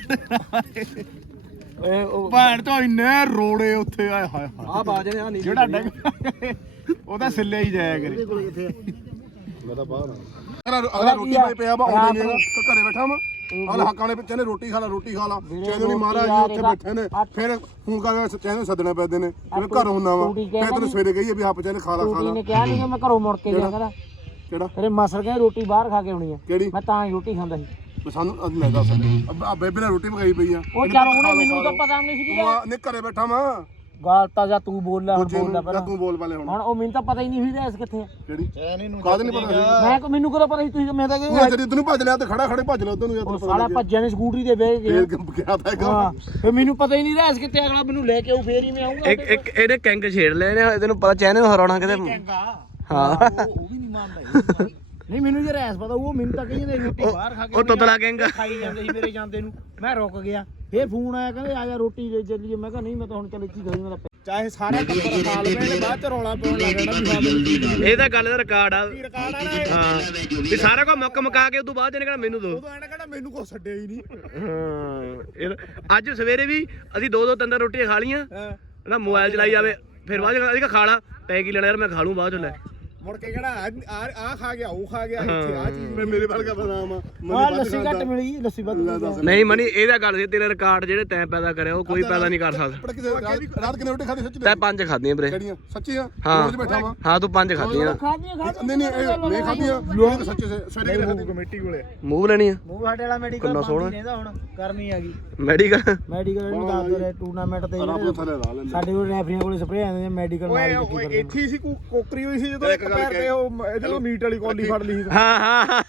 Speaker 1: ਓਏ ਉਹ
Speaker 2: ਭੈਣ ਤੋਂ ਇੰਨੇ ਰੋੜੇ ਉੱਥੇ ਆਏ ਹਾਏ ਹਾਏ
Speaker 1: ਆ ਬਾਜ ਨੇ ਆ ਨਹੀਂ
Speaker 2: ਜਿਹੜਾ ਡੰਗ ਉਹਦਾ ਸਿੱਲੇ ਹੀ ਜਾਇਆ ਕਰੇ
Speaker 3: ਮੈਂ ਤਾਂ ਬਾਹਰ ਆ ਅਗਲਾ ਰੋਟੀ ਪਾਈ ਪਿਆ ਵਾ ਆਉਂਦੇ ਨੇ ਘਰੇ ਬੈਠਾ ਵਾ ਆਹ ਹੱਕਾਂ ਨੇ ਚੈਨੇ ਰੋਟੀ ਖਾ ਲਾ ਰੋਟੀ ਖਾ ਲਾ ਚੈਨੇ ਨਹੀਂ ਮਹਾਰਾਜ ਜੀ ਉੱਥੇ ਬੈਠੇ ਨੇ ਫਿਰ ਫੋਨ ਕਰਕੇ ਚੈਨੇ ਸੱਦਣੇ ਪੈਂਦੇ ਨੇ ਜਿਵੇਂ ਘਰ ਹੁੰਦਾ ਵਾ ਫਿਰ ਤੈਨੂੰ ਸਵੇਰੇ ਕਹੀਏ ਵੀ ਆਪ ਚੈਨੇ ਖਾ ਲਾ ਖਾ ਲਾ
Speaker 5: ਨੇ ਕਿਹਾ ਨਹੀਂ ਮੈਂ ਘਰੋਂ ਮੁੜ ਕੇ ਗਿਆ ਕਹਿੰਦਾ
Speaker 3: ਕਿਹੜਾ
Speaker 5: ਤੇਰੇ ਮਾਸਰ ਕਹਿੰਦੇ ਰੋਟੀ ਬਾਹਰ ਖਾ ਕੇ ਆਉਣੀ ਆ
Speaker 3: ਕਿਹੜੀ
Speaker 5: ਮੈਂ ਤਾਂ ਹੀ ਰੋਟੀ ਖਾਂਦਾ ਸੀ
Speaker 3: ਵੀ ਸਾਨੂੰ ਅੱਜ ਲੈ ਦੱਸ ਆ ਬੇਬੇ ਨੇ ਰੋਟੀ ਪਕਾਈ ਪਈ ਆ
Speaker 5: ਉਹ ਚੱਲ ਉਹਨੇ ਮੈਨੂੰ ਤਾਂ ਪਤਾ ਨਹੀਂ ਸੀ
Speaker 3: ਤੂੰ ਆ ਨੇ ਘਰੇ ਬੈਠਾ ਵਾ
Speaker 5: ਗਾਲ ਤਾਂ ਜਾਂ ਤੂੰ ਬੋਲ ਲੈ ਹੁਣ
Speaker 3: ਦੂਜੇ
Speaker 5: ਬੋਲ ਲੈ
Speaker 3: ਨੂੰ
Speaker 5: ਪਰ
Speaker 3: ਜਾਂ ਤੂੰ ਬੋਲ ਪਾਲੇ ਹੁਣ
Speaker 5: ਹੁਣ ਉਹ ਮੈਨੂੰ ਤਾਂ ਪਤਾ ਹੀ ਨਹੀਂ ਸੀ ਰੈਸ ਕਿੱਥੇ ਆ
Speaker 3: ਕਿਹੜੀ ਕਾਹਦੇ ਨਹੀਂ ਪਤਾ ਸੀ
Speaker 5: ਮੈਂ ਕੋ ਮੈਨੂੰ ਕਿਹੜਾ ਪਤਾ ਸੀ ਤੁਸੀਂ ਮੈਂ ਤਾਂ
Speaker 3: ਤੂੰ ਇੱਧਰ ਨੂੰ ਭੱਜ ਲਿਆ ਤੇ ਖੜਾ ਖੜੇ ਭੱਜ ਲਿਆ ਉਧਰ ਨੂੰ ਜਾਂ ਤੈਨੂੰ ਪਤਾ
Speaker 5: ਸਾਲਾ
Speaker 3: ਲੱਗਿਆ
Speaker 5: ਭੱਜਿਆ ਨੇ ਸਕੂਟਰੀ ਤੇ ਬਹਿ
Speaker 3: ਫੇਰ
Speaker 5: ਗਿਆ
Speaker 3: ਗਿਆ ਤਾਂ ਹੈਗਾ
Speaker 5: ਹਾਂ ਫਿਰ ਮੈਨੂੰ ਪਤਾ ਹੀ ਨਹੀਂ ਰੈਸ ਕਿੱਥੇ ਅਗਲਾ ਮੈਨੂੰ ਲੈ ਕੇ ਆਉ ਫੇਰ ਹੀ ਮੈਂ ਆਉਂਗਾ
Speaker 1: ਇੱਕ ਇੱਕ ਇਹਨੇ ਕੈਂਗ ਛੇੜ ਲਿਆ ਇਹਨੇ ਤੈਨੂੰ ਪਤਾ ਚੈਨੇ ਨੂੰ ਹਰਾਉਣਾ ਕਿਤੇ ਹਾਂ
Speaker 2: ਉਹ ਵੀ ਨਹੀਂ ਮੰਨਦਾ ਨਹੀਂ ਮੈਨੂੰ ਜੇ ਰੈਸ ਪਤਾ ਉਹ ਮੈਨੂੰ ਤਾਂ ਕਹੀ ਜਾਂਦੇ ਰੋਟੀ ਬਾਹਰ ਖਾ ਕੇ
Speaker 1: ਉਹ ਤੋਤਲਾ ਕੈਂਗ
Speaker 2: ਖਾਈ ਜਾਂਦੇ ਸੀ ਮੇਰੇ ਜਾਂਦੇ ਨੂੰ ਮੈਂ ਰੁਕ ਗਿਆ ਫੇਰ ਫੋਨ ਆਇਆ ਕਹਿੰਦੇ ਆ ਜਾ ਰੋਟੀ ਲੈ ਚੱਲੀਏ ਮੈਂ ਕਿਹਾ ਨਹੀਂ ਮੈਂ ਤਾਂ ਹੁਣ ਚੱਲ ਇੱਥੇ ਗਈ ਮੇਰਾ ਚਾਹੇ ਸਾਰਾ ਟੱਬਰ ਖਾ ਲਵੇ ਬਾਅਦ ਚ ਰੌਲਾ ਪਾਉਣ ਲੱਗ ਜਾਣਾ ਵੀ ਹਾਂ ਮੈਨੂੰ
Speaker 1: ਇਹ ਤਾਂ ਗੱਲ ਦਾ ਰਿਕਾਰਡ ਆ
Speaker 2: ਰਿਕਾਰਡ ਆ ਨਾ
Speaker 1: ਹਾਂ ਵੀ ਸਾਰਾ ਕੁਝ ਮੁੱਕ ਮੁਕਾ ਕੇ ਉਦੋਂ ਬਾਅਦ ਇਹਨੇ ਕਹਿਣਾ ਮੈਨੂੰ ਦੋ
Speaker 2: ਉਦੋਂ ਐਂ ਕਹਿੰਦਾ ਮੈਨੂੰ ਕੋ ਛੱਡਿਆ ਹੀ ਨਹੀਂ
Speaker 1: ਹਾਂ ਇਹ ਅੱਜ ਸਵੇਰੇ ਵੀ ਅਸੀਂ ਦੋ ਦੋ ਤਿੰਨ ਤਿੰਨ ਰੋਟੀਆਂ ਖਾ ਲੀਆਂ
Speaker 2: ਹਾਂ
Speaker 1: ਨਾ ਮੋਬਾਈਲ ਚਲਾਈ ਜਾਵੇ ਫਿਰ ਬਾਅਦ ਚ ਅਸੀਂ ਖਾ ਲਾ ਪੈ ਕੀ ਲੈਣਾ ਯਾਰ ਮੈਂ ਖਾ ਲੂੰ ਬਾਅਦ ਚ ਲੈ
Speaker 2: ਮੁੜ ਕੇ ਕਿਹੜਾ ਆ ਖਾ ਗਿਆ ਉਹ ਖਾ ਗਿਆ ਇੱਥੇ ਆ ਚੀਜ਼
Speaker 3: ਮੈਂ ਮੇਰੇ ਵਰਗਾ ਬਨਾਮ ਆ
Speaker 5: ਹਾਂ ਲੱਸੀ ਘੱਟ ਮਿਲੀ ਲੱਸੀ ਵੱਧ ਮਿਲੀ
Speaker 1: ਨਹੀਂ ਮਨੀ ਇਹਦਾ ਗੱਲ ਸੀ ਤੇਰਾ ਰਿਕਾਰਡ ਜਿਹੜੇ ਤੈਂ ਪੈਦਾ ਕਰਿਆ ਉਹ ਕੋਈ ਪੈਦਾ ਨਹੀਂ ਕਰ ਸਕਦਾ
Speaker 3: ਪਰ ਕਿਸੇ ਰਾਤ ਰਾਤ ਕਿੰਨੇ ਰੋਟੀ ਖਾਦੀ ਸੱਚੀ
Speaker 1: ਤੈਂ ਪੰਜ ਖਾਧੀਆਂ ਵੀਰੇ
Speaker 3: ਕਿਹੜੀਆਂ ਸੱਚੀਆਂ
Speaker 1: ਹਾਂ
Speaker 3: ਰੋਜ਼ ਬੈਠਾ ਵਾਂ
Speaker 1: ਹਾਂ ਤੂੰ ਪੰਜ ਖਾਧੀਆਂ
Speaker 5: ਖਾਦੀਆਂ
Speaker 3: ਨਹੀਂ ਨਹੀਂ ਇਹ ਨਹੀਂ ਖਾਦੀਆਂ ਲੋਕ ਸੱਚੇ ਸਵੇਰੇ ਕਿਹਨੇ ਖਾਦੀ
Speaker 2: ਕਮੇਟੀ ਕੋਲੇ
Speaker 1: ਮੂੰਹ ਲੈਣੀ ਆ
Speaker 2: ਮੂੰਹ ਸਾਡੇ ਵਾਲਾ ਮੈਡੀਕਲ
Speaker 1: ਕਿੰਨਾ ਸੋਹਣਾ।
Speaker 2: ਬੰਦ ਹੀ ਰਹਿੰਦਾ ਹੁਣ ਕਰਨੀ ਆ ਗਈ
Speaker 1: ਮੈਡੀਕਲ
Speaker 5: ਮੈਡੀਕਲ ਨੂੰ ਦੱਸਦੇ ਰਹੇ ਟੂਰਨਾਮੈਂਟ ਤੇ
Speaker 3: ਆਰਾਮ
Speaker 5: ਜਿਹੜੇ
Speaker 3: ਥੱਲੇ ਲਾ ਲੈਂਦੇ
Speaker 5: ਸਾਡੇ ਕੋਲ ਰੈਫਰੀਆਂ ਕੋਲ ਸਪਰੇਅ ਆਉਂਦੇ ਨੇ ਮੈਡੀਕਲ ਨਾਲ ਹੀ
Speaker 2: ਓਏ
Speaker 5: ਇਕੱਠੀ
Speaker 2: ਇੱਥੇ ਹੀ ਸੀ ਕੋ- ਕੋਕਰੀ ਹੋਈ ਸੀ ਜਦੋਂ ਇੱਕ ਪੈਰ ਤੇ ਉਹ ਜਦੋਂ ਮੀਟ ਵਾਲੀ ਕੌਲੀ ਫੜ ਲਈ ਸੀ
Speaker 1: ਹਾਂ ਹਾਂ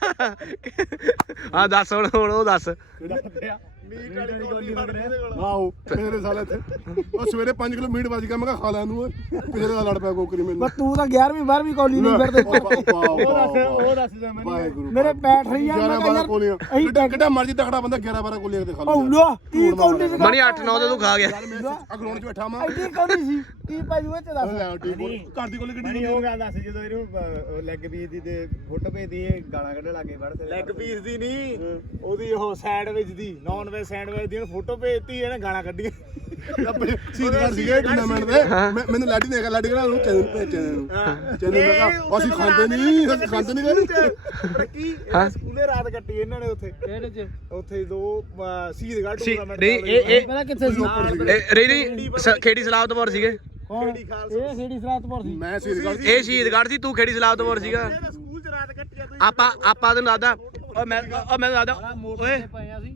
Speaker 1: ਹਾਂ ਦੱਸ ਹੁਣ ਹੁਣ ਉਹ ਦੱਸ
Speaker 2: ਮੀਟ ਵਾਲੀ ਕੌਲੀ ਫੜ ਲਈ ਇਹਦੇ ਕੋਲ
Speaker 3: ਆਓ ਮੇਰੇ ਸਾਲੇ ਤੇ ਉਹ ਸਵੇਰੇ ਪੰਜ ਕਿਲੋ ਮੀਟ ਵੱਜ ਗਿਆ ਮੈਂ ਕਿਹਾ ਖਾ ਲੈ ਇਹਨੂੰ ਪਿਛਲੇ ਦਾ ਲੜ ਪਿਆ ਕੋਕਰੀ ਮੈਨੂੰ
Speaker 5: ਪਰ ਤੂੰ ਤਾਂ ਗਿਆਰਵੀਂ ਬਾਰਵੀਂ ਕਾਲਜ ਨਹੀਂ ਫਿਰਦੇ
Speaker 2: ਉਹ ਦੱਸ ਉਹ ਦੱਸਦਾ ਮੈਨੂੰ
Speaker 3: ਵਾਹਿਗੁਰੂ
Speaker 5: ਮੇਰੇ ਬੈਠ ਰਹੀ ਆ ਮੈਂ
Speaker 3: ਗਿਆਰਾਂ
Speaker 5: ਕਿਹਾ
Speaker 3: ਬਾਰਾਂ
Speaker 5: ਯਾਰ
Speaker 3: ਕੋਲੀਆਂ ਕਿੱਡਾ ਕਿੱਡਾ ਮਰਜੀ ਤਕੜਾ ਬੰਦਾ ਗਿਆਰਾਂ ਬਾਰਾਂ ਕੋਲੀਆਂ ਤੇ ਖਾ
Speaker 5: ਉਹ
Speaker 3: ਲੂਗਾ
Speaker 5: ਲੋ ਕੀ ਕਾਲਜ ਦੀ
Speaker 1: ਮਣੀ ਅੱਠ ਨੌ ਤੇ ਤੂੰ ਖਾ ਗਿਆ
Speaker 3: ਅਗਲੋਂ ਚ ਬੈਠਾ ਮਾਂ
Speaker 5: ਐਡੀ ਕਾਲਜ ਸੀ ਕੀ ਭਾਜੂ ਇਹ ਚ ਦੱਸ
Speaker 3: ਲੈ ਟੀ ਘਰ ਦੀ ਕੋਲੀ ਕਿੱਡੀ
Speaker 2: ਨਹੀਂ ਉਹ ਗੱਲ ਦੱਸ ਜਦੋਂ ਇਹਨੂੰ ਲੈਗ ਪੀਸ ਦੀ ਤੇ ਫੋਟੋ ਭੇਜਦੀ ਇਹ ਗਾਲਾਂ ਕੱਢਣ ਲੱਗੇ ਵੜ ਲੈਗ ਪੀਸ ਦੀ ਨਹੀਂ ਉਹਦੀ ਉਹ ਸੈਂਡਵਿਚ ਦੀ ਨਾਨ ਵੈਜ ਸੈਂਡਵਿਚ ਦੀ ਇਹਨੂੰ ਫੋਟੋ ਭੇਜਤੀ ਇਹਨੇ ਗਾਲਾਂ ਕੱਢੀਆਂ
Speaker 3: ਸੀਧ ਕਰ ਸੀਗੇ ਟੂਰਨਾਮੈਂਟ ਦੇ ਮੈਂ- ਮੈਨੂੰ ਲਾਡੀ ਨੇ ਕਿਹਾ ਲਾਡੀ ਕਹਿੰਦਾ ਉਹਨੂੰ ਚੈਨਲ ਭੇਜ ਚੈਨਲ ਨੂੰ ਚੈਨਲ ਮੈਂ ਕਿਹਾ ਅਸੀਂ ਖਾਂਦੇ ਨਹੀਂ ਅਸੀਂ ਖਾਂਦੇ ਨਹੀਂ ਗਏ
Speaker 2: ਪਰ ਕੀ ਇਹਨੇ ਸਕੂਲੇ ਰਾਤ ਕੱਟੀ ਇਹਨਾਂ ਨੇ ਉੱਥੇ ਕਿਹੜੇ ਚ ਉੱਥੇ ਦੋ ਸੀਧਗੜ੍ਹ
Speaker 1: ਸੀ
Speaker 2: ਟੂਰਨਾਮੈਂਟ
Speaker 1: ਨਹੀਂ ਇਹ ਇਹ
Speaker 5: ਪਹਿਲਾਂ ਕਿੱਥੇ ਸੀ
Speaker 1: ਇਹ- ਰਹੀ ਰਹੀ ਸ- ਖੇੜੀ ਸਲਾਵਤਪੁਰ ਸੀਗੇ
Speaker 5: ਕੌਣ ਇਹ ਖੇੜੀ ਸਰਾਤਪੁਰ ਸੀ
Speaker 3: ਮੈਂ ਸੀਧਗੜ੍ਹ
Speaker 1: ਇਹ ਸ਼ਹੀਦਗੜ੍ਹ ਸੀ ਤੂੰ ਖੇੜੀ ਸਲਾਵਤਪੁਰ ਸੀਗਾ
Speaker 2: ਸਕੂਲ ਚ ਰਾਤ ਕੱਟੀ ਆ ਤੁਸੀਂ
Speaker 1: ਆਪਾਂ ਆਪਾਂ ਤੈਨੂੰ ਦੱਸਦਾ ਓ ਮੈਂ ਓ ਮੈਂ ਦੱਸਦਾ ਓਏ
Speaker 5: ਪਏ ਆ ਸੀ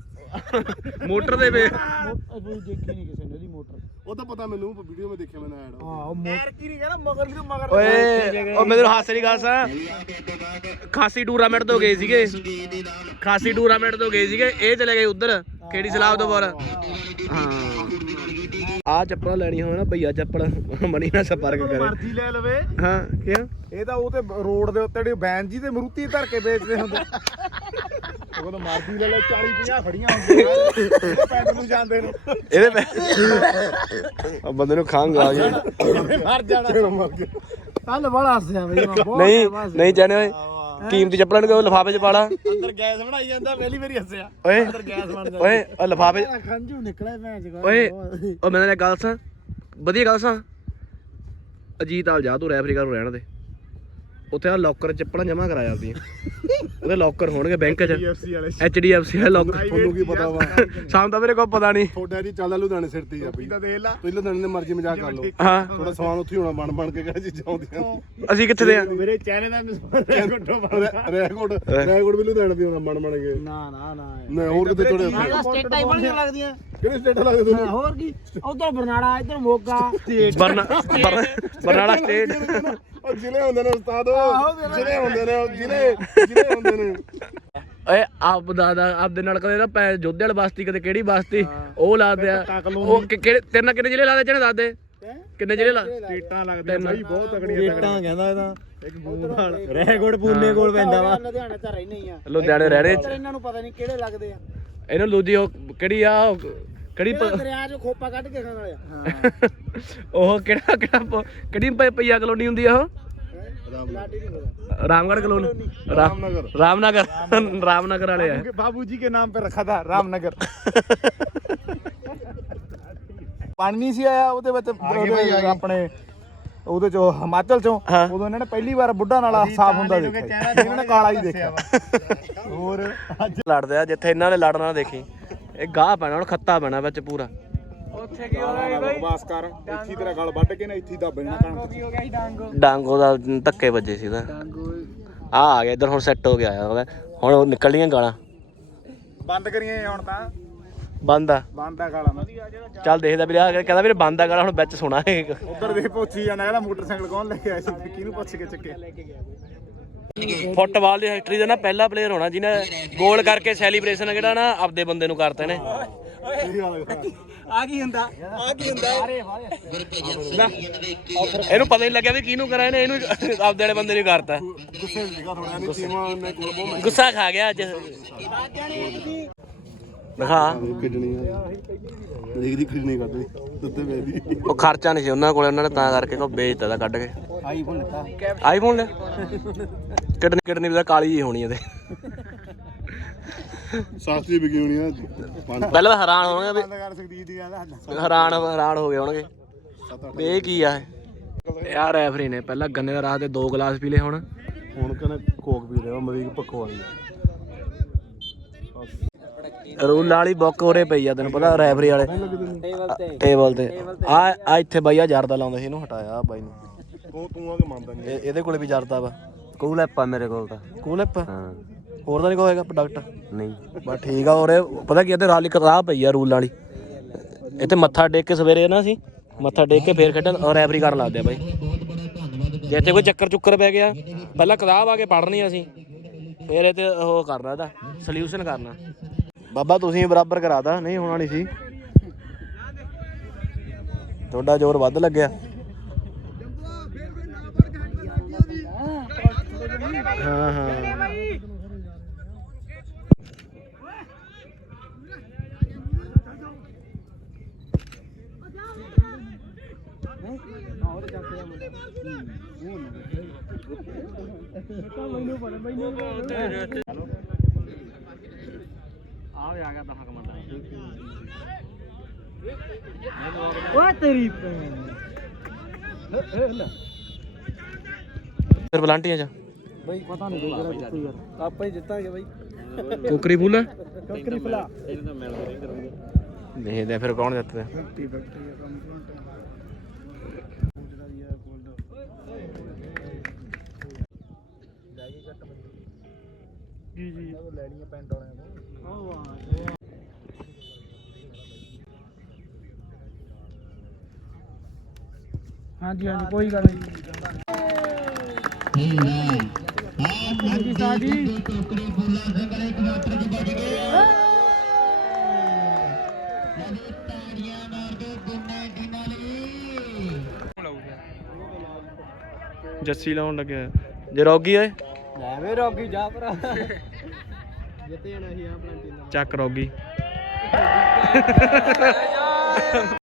Speaker 1: ਮੋਟਰ ਦੇ ਵੇ
Speaker 5: ਮੋਟਰ ਕੋਈ ਦੇਖੀ ਨਹੀਂ ਕਿਸੇ ਨੇ ਉਹਦੀ ਮੋਟਰ
Speaker 3: ਉਹ ਤਾਂ ਪਤਾ ਮੈਨੂੰ ਵੀਡੀਓ ਮੈਂ ਦੇਖਿਆ ਮੈਂ ਐਡ
Speaker 5: ਹਾਂ ਉਹ
Speaker 2: ਐਰ ਕੀ ਨਹੀਂ ਕਹਿੰਦਾ ਮਗਰ ਨੂੰ ਮਗਰ
Speaker 1: ਓਏ ਓ ਮੈਨੂੰ ਹਾਸੇ ਦੀ ਗੱਲ ਸਾਂ ਖਾਸੀ ਟੂਰਨਾਮੈਂਟ ਤੋਂ ਗਏ ਸੀਗੇ ਖਾਸੀ ਟੂਰਨਾਮੈਂਟ ਤੋਂ ਗਏ ਸੀਗੇ ਇਹ ਚਲੇ ਗਏ ਉਧਰ ਖੇੜੀ ਸਲਾਵਤਪੁਰ ਹਾਂ ਆ ਚੱਪਲਾਂ ਲੈਣੀ ਹੋਵੇ ਨਾ ਭਈਆ ਚੱਪਲ ਮਣੀ ਨਾਲ ਸੰਪਰਕ ਕਰੇ
Speaker 2: ਮਰਜ਼ੀ ਲੈ ਲਵੇ
Speaker 1: ਹਾਂ ਕਿਉਂ
Speaker 2: ਇਹ ਤਾਂ ਉਹ ਤੇ ਰੋਡ ਦੇ ਉੱਤੇ ਜਿਹੜੀ ਵੈਨ ਜੀ ਤੇ ਮਰੂਤੀ ਧਰ ਕੇ ਵੇਚਦੇ ਹੁੰਦੇ ਉਹ ਕਹਿੰਦਾ ਮਰਜ਼ੀ ਲੈ ਲੈ ਚਾਲੀ ਪੰਜਾਹ ਖੜੀਆਂ ਹੁੰਦੀਆਂ ਪਿੰਡ ਨੂੰ ਜਾਂਦੇ ਨੂੰ
Speaker 1: ਇਹਦੇ ਪੈ ਆ ਬੰਦੇ ਨੂੰ ਖੰਗ ਆ ਗਈ
Speaker 2: ਮਰ ਜਾਣਾ
Speaker 3: ਮਰ ਗਿਆ
Speaker 5: ਕੱਲ ਬੜਾ ਹੱਸਿਆ ਬਈ ਮੈਂ ਬਹੁਤ
Speaker 1: ਨਹੀਂ
Speaker 5: time ਹੱਸਿਆ।
Speaker 1: ਨਹੀਂ ਜਾਣੇ ਓਏ ਕੀਮਤੀ ਚੱਪਲਾਂ ਨੂੰ ਲਿਫਾਫੇ 'ਚ ਪਾ ਲਾ
Speaker 2: ਅੰਦਰ ਗੈਸ ਬਣਾਈ ਜਾਂਦਾ ਪਹਿਲੀ ਵਾਰੀ ਹੱਸਿਆ
Speaker 1: ਓਏ
Speaker 2: ਅੰਦਰ ਗੈਸ ਬਣ ਜਾਂਦਾ
Speaker 1: ਓਏ ਉਹ ਲਿਫਾਫੇ
Speaker 2: ਖੰਝੂ ਨਿਕਲਿਆ ਭੈਣ ਚ
Speaker 1: ਓਏ ਉਹ ਮੈਂ ਤੈਨੂੰ ਗੱਲ ਸਾਂ ਵਧੀਆ ਗੱਲ ਸਾਂ ਅਜੀਤ ਆਲ ਜਾ ਤੂੰ ਰੈਫਰੀ ਕਰ ਰਹਿਣ ਦੇ ਉੱਥੇ ਆ ਲੋਕਰ ਚੱਪਲਾਂ ਜਮਾ ਕਰਾਇਆ ਆਪਦੀਆਂ ਉਹਦੇ ਲੋਕਰ ਹੋਣਗੇ ਬੈਂਕ 'ਚ
Speaker 3: ਐਫਸੀ ਵਾਲੇ
Speaker 1: ਐਚ ਡੀ ਐਫ ਸੀ ਵਾਲੇ ਲੋਕਰ
Speaker 3: ਤੁਹਾਨੂੰ ਕੀ ਪਤਾ ਵਾ
Speaker 1: ਸਾਨੂੰ ਤਾਂ ਮੇਰੇ ਕੋਲ ਪਤਾ ਨਹੀਂ
Speaker 3: ਤੁਹਾਡਾ ਜੀ ਚੱਲਦਾ ਲੁਧਿਆਣੇ ਸਿਰ ਤੇ ਆ ਬਈ
Speaker 2: ਤਾਂ ਦੇਖ ਲਾ
Speaker 3: ਤੁਸੀਂ ਲੁਧਿਆਣੇ ਦੇ ਮਰਜ਼ੀ ਮਜ਼ਾਕ ਕਰ ਲਓ
Speaker 1: ਹਾਂ
Speaker 3: ਥੋੜਾ ਸਮਾਨ ਉੱਥੇ ਹੋਣਾ ਬਣ ਬਣ ਕੇ ਕਿਹੜਾ ਚੀਜ਼ਾਂ ਆਉਂਦੀਆਂ
Speaker 1: ਅਸੀਂ ਕਿੱਥੇ ਦੇ ਆ
Speaker 2: ਮੇਰੇ ਚੈਨਲ ਦਾ ਮਿਸਰ ਗੁੱਟੋ
Speaker 3: ਰੈਕੋਰਡ ਰੈਕੋਰਡ ਵੀ ਲੁਧਿਆਣੇ ਦੇ ਹੋਣਾ ਬਣ ਬਣ ਕੇ
Speaker 2: ਨਾ ਨਾ ਨਾ
Speaker 3: ਨਾ ਹੋਰ ਕਿਤੇ ਥੋੜੇ
Speaker 2: ਸਟੇਟ ਟਾਈਪ ਵਾਲੀਆਂ ਲੱਗਦੀਆਂ
Speaker 3: ਕਿਹੜੇ ਸਟੇਟ ਲੱਗਦੇ ਤੁਹਾਨੂੰ
Speaker 2: ਹੋਰ ਕੀ ਉਧਰ ਬਰਨਾਲਾ ਇੱਧਰ ਮੋਗਾ
Speaker 1: ਬਰਨਾ ਬਰ- ਬਰਨਾਲਾ ਸਟੇਟ
Speaker 3: ਉਹ ਜ਼ਿਲ੍ਹੇ ਹੁੰਦੇ ਨੇ ਉਸਤਾਦ ਜ਼ਿਲ੍ਹੇ ਹੁੰਦੇ ਨੇ ਉਹ ਜ਼ਿਲ੍ਹੇ ਜ਼ਿਲ੍ਹੇ ਹੁੰਦੇ ਨੇ
Speaker 1: ਓਏ ਆਪ ਦਾ ਦਾ ਆਪਦੇ ਨਾਲ ਕਦੇ ਨਾ ਪੈ ਜੋਧੇ ਵਾਲੀ ਬਸਤੀ ਕਦੇ ਕਿਹੜੀ ਬਸਤੀ ਉਹ ਲਾਦੇ ਆ ਉਹ ਕਿ- ਕਿਹੜੇ ਤੇਰੇ ਨਾਲ ਕਿੰਨੇ ਜ਼ਿਲ੍ਹੇ ਲਾਦੇ ਜਿਹੜੇ ਦੱਸਦੇ ਕਿੰਨੇ ਜ਼ਿਲ੍ਹੇ ਲਾ
Speaker 2: ਸਟੇਟਾਂ ਲੱਗਦੀਆਂ ਬਾਈ ਬਹੁਤ ਤਕੜੀਆਂ ਸਟੇਟਾਂ ਕਹਿੰਦਾ ਇਹਦਾ ਇੱਕ ਗੂਗਲ ਰੈਗੋੜ ਪੂਨੇ ਕੋਲ ਪੈਂਦਾ ਵਾ ਲੁਧਿਆਣੇ ਤਾਂ ਰਹਿਣੇ ਹੀ ਆ
Speaker 1: ਲੁਧਿਆਣੇ ਰਹਿਣੇ
Speaker 2: ਇਹਨਾਂ ਨੂੰ ਪਤਾ ਨਹੀਂ ਕਿਹੜੇ ਲੱਗਦੇ ਆ
Speaker 1: ਇਹਨੂੰ ਲੂਜੀ ਉਹ ਕਿਹੜੀ ਆ ਉਹ ਕਿਹੜੀ ਪ-
Speaker 2: ਦਰਿਆ ਚੋਂ ਖੋਪਾ ਕੱਢ ਕੇ ਖਾਣ ਵਾਲਿਆ ਹਾਂ
Speaker 1: ਉਹ ਕਿਹੜਾ ਕਿਹੜਾ ਪ- ਕਿਹੜੀ ਪ- ਪਈਆ ਕਲੋਨੀ ਹੁੰਦੀ ਆ ਉਹ
Speaker 2: ਲਾਡੀ ਨਹੀਂ ਪਤਾ
Speaker 1: ਰਾਮਗੜ੍ਹ ਕਲੋਨੀ
Speaker 3: ਰਾਮਨਗਰ
Speaker 1: ਰਾਮਨਗਰ ਰਾਮਨਗਰ ਵਾਲੇ ਆ
Speaker 2: बाबू जी के नाम पे रखा था रामनगर ਪਾਣੀ ਨਹੀਂ ਸੀ ਆਇਆ ਉਹਦੇ ਵਿੱਚ ਉਹਦੇ ਆਪਣੇ ਉਹਦੇ ਚੋਂ ਹਿਮਾਚਲ ਚੋਂ
Speaker 1: ਹਾਂ।
Speaker 2: ਉਦੋਂ ਇਹਨਾਂ ਨੇ ਪਹਿਲੀ ਵਾਰ ਬੁੱਢਾ ਨਾਲਾ ਸਾਫ਼ ਹੁੰਦਾ ਦੇਖਿਆ ਇਹਨਾਂ ਨੇ ਕਾਲਾ ਹੀ ਦੇਖਿਆ ਹੋਰ ਅੱਜ
Speaker 1: ਲੜਦੇ ਆ ਜਿੱਥੇ ਇਹਨਾਂ ਨੇ ਲੜਨਾ ਦੇਖੀ ਇਹ ਗਾਹ ਪੈਣਾ ਹੁਣ ਖੱਤਾ ਪੈਣਾ ਵਿੱਚ ਪੂਰਾ
Speaker 2: ਉੱਥੇ ਕੀ ਹੋ ਰਿਹਾ ਬਾਈ ਬਾਸ ਕਰ ਇੱਥੀ ਤੇਰਾ ਗਲ ਵੱਢ ਕੇ ਨਾ ਇੱਥੀ ਦੱਬਣਾ ਕਣਕ ਕੀ ਹੋ ਗਿਆ ਸੀ ਡਾਂਗੋ
Speaker 1: ਡਾਂਗੋ ਦਾ ਧੱਕੇ ਵੱਜੇ ਸੀ ਤਾਂ ਆ ਆ ਗਿਆ ਇੱਧਰ ਹੁਣ ਸੈੱਟ ਹੋ ਗਿਆ ਆ ਹੁਣ ਉਹ ਨਿਕਲੀਆਂ ਗਾਲਾਂ
Speaker 2: ਬੰਦ ਕਰੀਏ ਹੁਣ ਤਾਂ
Speaker 1: ਬੰਦ ਆ
Speaker 2: ਬੰਦ ਆ ਗਾਲਾਂ
Speaker 1: ਚੱਲ ਦੇਖਦਾ ਵੀਰੇ ਆ ਕਹਿੰਦਾ ਵੀਰੇ ਬੰਦ ਆ ਗਾਲਾਂ ਹੁਣ ਵਿੱਚ ਸੁਣਾ
Speaker 2: ਉਧਰ ਦੇਖ ਪੁੱਛੀ ਜਾਂਦਾ ਕਹਿੰਦਾ ਮੋਟਰਸਾਈਕਲ ਕੌਣ ਲੈ ਕੇ ਆਇਆ ਸੀ ਕਿਹਨੂੰ ਪੁੱਛ ਕੇ ਚੱਕੇ
Speaker 1: ਫੁੱਟਬਾਲ ਦੀ ਹਿਸਟਰੀ ਦਾ ਨਾ ਪਹਿਲਾ ਪਲੇਅਰ ਹੋਣਾ ਜਿਹਨੇ ਗੋਲ ਕਰਕੇ ਸੈਲੀਬ੍ਰੇਸ਼ਨ ਜਿਹੜਾ ਨਾ ਆਪਦੇ ਬੰਦੇ ਨੂੰ ਕਰਤੇ ਨੇ
Speaker 2: ਆ ਕੀ ਹੁੰਦਾ ਆ ਕੀ ਹੁੰਦਾ
Speaker 1: ਇਹਨੂੰ ਪਤਾ ਨਹੀਂ ਲੱਗਿਆ ਵੀ ਕਿਹਨੂੰ ਕਰਾਂ ਇਹਨੇ ਇਹਨੂੰ ਆਪਦੇ ਵਾਲੇ ਬੰਦੇ ਨੂੰ ਕਰਤਾ
Speaker 3: ਗੁੱਸੇ ਸੀਗਾ ਥੋੜਾ ਨਹੀਂ ਟੀਮਾਂ ਨੇ ਕੋਲ ਬਹੁਤ
Speaker 1: ਗੁੱਸਾ ਖਾ ਗਿਆ ਅੱਜ ਦਿਖਾ
Speaker 3: ਖੇਡਣੀ ਆ ਦੇਖ ਦੀ ਖੇਡਣੀ ਕਰਦੀ ਦਿੱਤੇ ਵੇ ਦੀ
Speaker 1: ਉਹ ਖਰਚਾ ਨਹੀਂ ਸੀ ਉਹਨਾਂ ਕੋਲ ਉਹਨਾਂ ਨੇ ਤਾਂ ਕਰਕੇ ਕੋ ਵੇਚਤਾ ਦਾ ਕੱਢ ਕੇ
Speaker 2: ਆਈਫੋਨ ਲਿੱਤਾ
Speaker 1: ਆਈਫੋਨ ਲੈ ਕਿਡਨੀ ਕਿਡਨੀ ਦਾ ਕਾਲੀ ਜੀ ਹੋਣੀ ਇਹਦੇ
Speaker 3: ਸਾਸਤਰੀ ਵਿਕੀ ਹੋਣੀ ਆ
Speaker 1: ਪਹਿਲਾਂ ਤਾਂ ਹੈਰਾਨ ਹੋਣਗੇ ਵੀ
Speaker 2: ਕਰ ਸਕਦੀ ਦੀ ਕਹਿੰਦਾ
Speaker 1: ਹੈਰਾਨ ਹੈਰਾਨ ਹੋ ਗਏ ਹੋਣਗੇ ਵੀ ਇਹ ਕੀ ਆ ਇਹ ਯਾਰ ਰੈਫਰੀ ਨੇ ਪਹਿਲਾਂ ਗੰਨੇ ਦਾ ਰਾਤ ਦੇ ਦੋ ਗਲਾਸ ਪੀ ਲਏ ਹੁਣ
Speaker 3: ਹੁਣ ਕਹਿੰਦਾ ਕੋਕ ਪੀ ਰਿਹਾ ਮਰੀਕ ਪੱਕੋ ਵਾਲੀ
Speaker 1: ਰੂਲ ਵਾਲੀ ਬੁੱਕ ਉਰੇ ਪਈ ਆ ਤੈਨੂੰ ਪਤਾ ਰੈਫਰੀ ਵਾਲੇ ਟੇਬਲ ਤੇ ਆ ਆ ਇੱਥੇ ਬਾਈ ਆ ਜਰਦਾ ਲਾਉਂਦੇ ਸੀ ਇਹਨੂੰ ਹਟਾਇਆ ਬਾਈ ਨੂੰ
Speaker 3: ਤੂੰ ਤੂੰ ਆ ਕੇ ਮੰਨਦਾ ਨਹੀਂ
Speaker 1: ਇਹ- ਇਹਦੇ ਕੋਲੇ ਵੀ ਜਰਦਾ ਵਾ
Speaker 5: ਕੂਲ ਐਪ ਆ ਮੇਰੇ ਕੋਲ ਤਾਂ
Speaker 1: ਕੂਲਿਪ
Speaker 5: ਹਾਂ
Speaker 1: ਹੋਰ ਤਾਂ ਨਹੀਂ ਕੋਈ ਹੋਏਗਾ ਪ੍ਰੋਡਕਟ
Speaker 5: ਨਹੀਂ
Speaker 1: ਬਸ ਠੀਕ ਆ ਉਰੇ ਪਤਾ ਕੀ ਇੱਥੇ ਰਾਲੀ ਕਿਤਾਬ ਪਈ ਆ ਰੂਲ ਵਾਲੀ ਇੱਥੇ ਮੱਥਾ ਟੇਕ ਕੇ ਸਵੇਰੇ ਨਾ ਸੀ ਮੱਥਾ ਟੇਕ ਕੇ ਫੇਰ ਖੇਡਣ ਔਰ ਰੈਫਰੀ ਕਰਨ ਲੱਗਦੇ ਆ ਬਾਈ ਜੇ ਇੱਥੇ ਕੋਈ ਚੱਕਰ ਚੁੱਕਰ ਪੈ ਗਿਆ ਪਹਿਲਾਂ ਕਿਤਾਬ ਆ ਕੇ ਪੜ੍ਹਨੀ ਅਸੀਂ ਫੇਰ ਇਹ ਤੇ ਉਹ ਕਰਨਾ ਇਹਦਾ ਸੋਲਿਊਸ਼ਨ ਕਰਨਾ ਬਾਬਾ ਤੁਸੀਂ ਬਰਾਬਰ ਕਰਾਤਾ ਨਹੀਂ ਹੋਣਾ ਨਹੀਂ ਸੀ ਤੁਹਾਡਾ ਜ਼ੋਰ ਵੱਧ ਲੱਗਿਆ ਹਾਂ ਹਾਂ ਆ ਗਿਆ ਦਹਾਂ ਕਮਾਂਦਾ
Speaker 2: ਓਏ ਤੇਰੀ
Speaker 1: ਫਿਰ ਬਲਾਂਟੀਆਂ ਚ
Speaker 2: ਬਾਈ ਪਤਾ ਨਹੀਂ ਕਿਹੜਾ ਜਿੱਤੂ ਯਾਰ ਆਪਾਂ ਹੀ ਜਿੱਤਾਂਗੇ ਬਾਈ
Speaker 1: ਕੋਕਰੀ ਫੁੱਲ
Speaker 2: ਟੋਕਰੀ ਫਲਾ
Speaker 1: ਦੇਖਦੇ ਫਿਰ ਕੌਣ ਜਿੱਤਦਾ
Speaker 2: ਫੈਕਟਰੀ ਫੈਕਟਰੀ ਕੰਮ ਜੀ ਜੀ ਲੈਣੀਆਂ ਪੈਂਟ ਵਾਲਿਆਂ ਤੋਂ ਉਹ ਵਾਹ ਹਾਂਜੀ ਹਾਂਜੀ ਕੋਈ ਗੱਲ ਨਹੀਂ ਹਾਂਜੀ ਸਾਜੀ
Speaker 4: ਟੋਕਰੀ ਫੁੱਲਾਂ ਸਿੰਘ ਵਾਲੇ ਕਮਾਟਰ ਚ ਵੱਜ ਗਏ ਤਾੜੀਆਂ ਮਾਰਦੇ ਦੋਨੇ ਟੀਮਾਂ ਲਈ
Speaker 1: ਜੱਸੀ ਲਾਉਣ ਲੱਗਿਆ ਜੇ ਰੋਗੀ ਓਏ
Speaker 2: ਲੈ ਵੇ ਰੋਗੀ ਜਾ ਭਰਾ ਜਿੱਤੇ ਜਾਣਾ ਸੀ ਆ ਪਲਾਂਟੀ
Speaker 1: ਚੱਕ ਰੋਗੀ